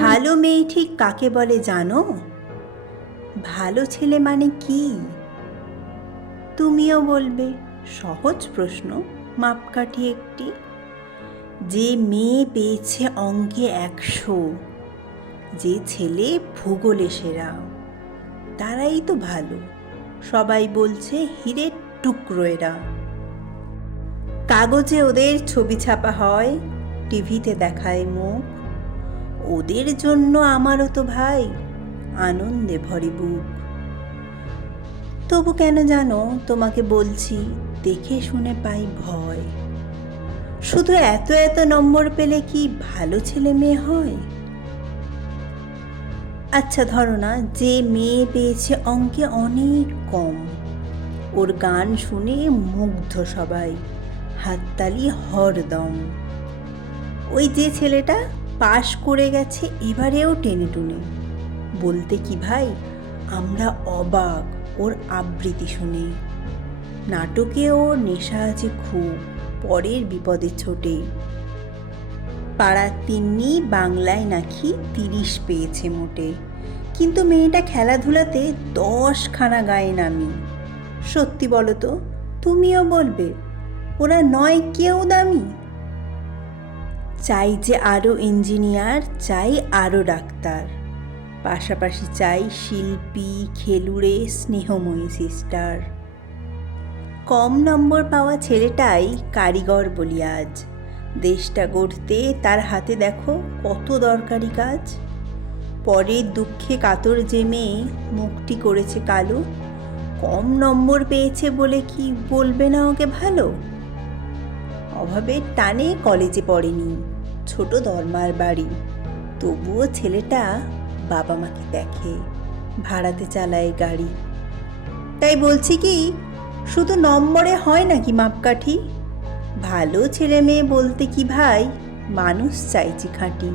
ভালো মেয়ে ঠিক কাকে বলে জানো? ভালো ছেলে মানে কি? তুমিও বলবে সহজ প্রশ্ন, মাপকাঠি একটি। যে মেয়ে পেয়েছে অঙ্কে 100, যে ছেলে ভূগোলে সেরা, তারাই তো ভালো। সবাই বলছে হীরের টুকরো এরা। কাগজে ওদের ছবি ছাপা হয়, টিভিতে দেখায় মুখ। ওদের জন্য আমারও তো ভাই আনন্দে ভরে বুক। তবু কেন জানো তোমাকে বলছি, দেখে শুনে পাই ভয়। শুধু এত এত নম্বর পেলে কি ভালো ছেলে মেয়ে হয়? আচ্ছা ধরো না, যে মেয়ে পেয়েছে অঙ্কে অনেক কম, ওর গান শুনে মুগ্ধ সবাই, হাততালি হরদম। ওই যে ছেলেটা পাশ করে গেছে এবারেও টেনে টুনে, বলতে কি ভাই আমরা অবাক ওর আবৃত্তি শুনে। নাটকে ওর নেশা আছে খুব, পরের বিপদে ছোটে। পাড়ার তিন্নি বাংলায় নাকি 30 পেয়েছে মোটে, কিন্তু মেয়েটা খেলাধুলাতে 10খানা গায়ে নামি। সত্যি বলো তো, তুমিও বলবে ওরা নয় কেউ দামি? চাই যে আরও ইঞ্জিনিয়ার, চাই আরও ডাক্তার, পাশাপাশি চাই শিল্পী, খেলুড়ে, স্নেহময়ী সিস্টার। কম নম্বর পাওয়া ছেলেটাই কারিগর বলি আজ, দেশটা গড়তে তার হাতে দেখো কত দরকারি কাজ। পরের দুঃখে কাতর যে মেয়ে মুখটি করেছে কালো, কম নম্বর পেয়েছে বলে কি বলবে না ওকে ভালো? অভাবের টানে কলেজে পড়েনি, ছোট দরমার বাড়ি, তবুও ছেলেটা বাবা মাকে দেখে, ভাড়াতে চালায় গাড়ি। তাই বলছি কি, শুধু নম্বরে হয় নাকি মাপকাঠি? ভালো ছেলে মেয়ে বলতে কি ভাই মানুষ চাইছি খাঁটি।